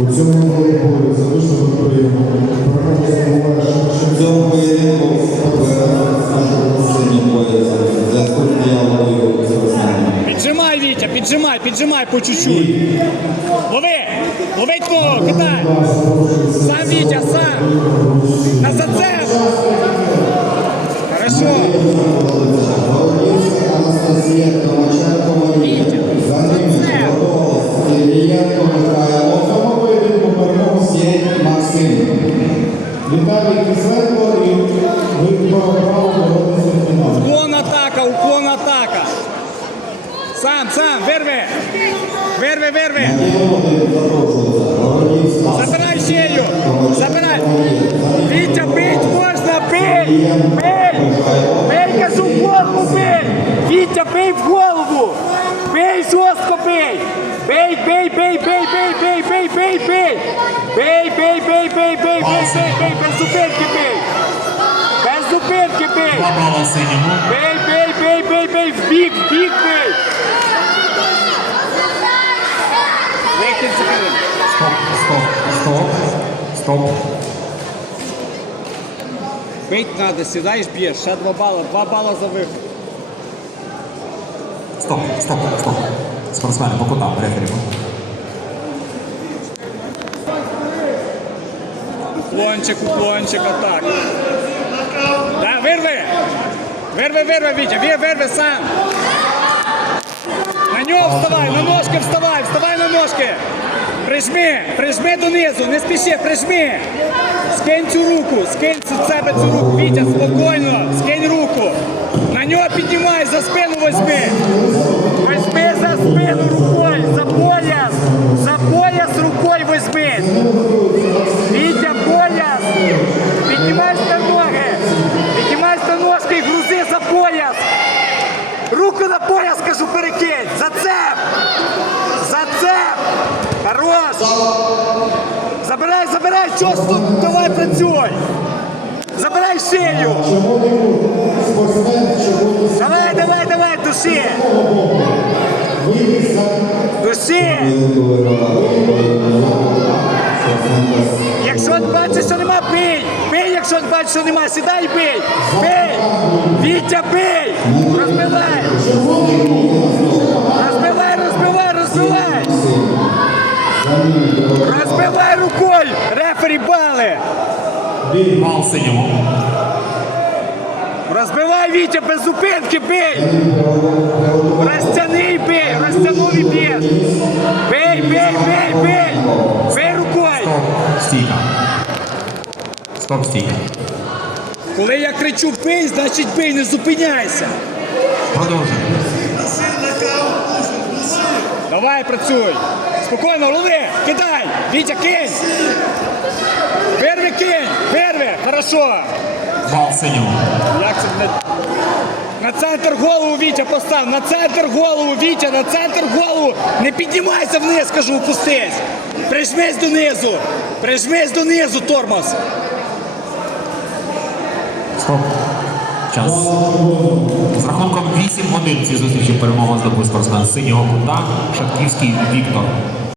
У цьому бою залишили Україну. Перемогу здобуває В цьому поєдинку нашого синього пояса зв'язку з діалогою з Русланом. Піджимай, Вітя, піджимай, піджимай по чуть-чуть. Лови! Ловить ногу, кидай! Сам Вітя, сам! На зацеп! Хорошо! Анастасія Томаченко Вітя, За ними зацеп! Вирви, вирви! Запрошується Володівська. Забирай шею! Забирай! Вітя, бить можна, бий! Бий! Бий, кажу, в голову бий! Вітя, бий в голову! Бий, жорстко бий! Бей, бей, бей, бей, бей, бей, бей, бей, бей! Бей, бей, бей, бей, бей, бей, бей, бей, без зупинки бей! Без зупинки бей! Бала синьому. Бей, бей, бей, бей, бей, в бік, в бік бей! Вихід за хвилину. Стоп, стоп, стоп. Бить надо, сідаєш, б'єш, ще два бала, два бала за виход. Стоп, стоп, стоп. Спортсмени по кутам, рефері. Уклончик, уклончик, атак. Да, вирви! Вирви, вирви, Вітя, вир, вирви сам! На нього вставай, на ножки вставай, вставай на ножки! Прижми, прижми донизу, не спіши, прижми! Скинь цю руку, скинь з себе цю руку, Вітя, спокійно, скинь руку. На нього піднімай, за спину возьми. Возьми за спину рукою, за пояс, за пояс рукою возьми. Вітя, пояс! Піднімайся на ноги! Піднімайся на ножки і грузи за пояс! Руку на пояс, кажу, перекинь! Зацеп! Зацеп! Хорош! Забирай, забирай! Чого тут? Давай працюй! Забирай шию! Давай, давай, давай, души! Души! Якщо бачиш, що нема, бий! Бий, якщо бачиш, що нема, сідай бий! Бий! Вітя, бий! Розбивай, Бал синьому. Розбивай, Вітя, без зупинки, бий! Розтяни і бий! Розтянув і б'єш! Бий, бий, бий, бий! Бий рукою! Стоп, стійка. Стоп, стійка. Коли я кричу бий, значить бий, не зупиняйся! Продовжуємо. Давай, працюй! Спокійно, лови! Кидай! Вітя, кинь! Хорошо! Бал синьому. Як це не... На центр голову, Вітя, постав! На центр голову, Вітя, на центр голову! Не піднімайся вниз, кажу, опустись! Прижмись донизу! Прижмись донизу, тормоз! Стоп. Час. З рахунком 8-1 ці зустрічі перемогу здобув спортсмен синього кута Шатківський Віктор.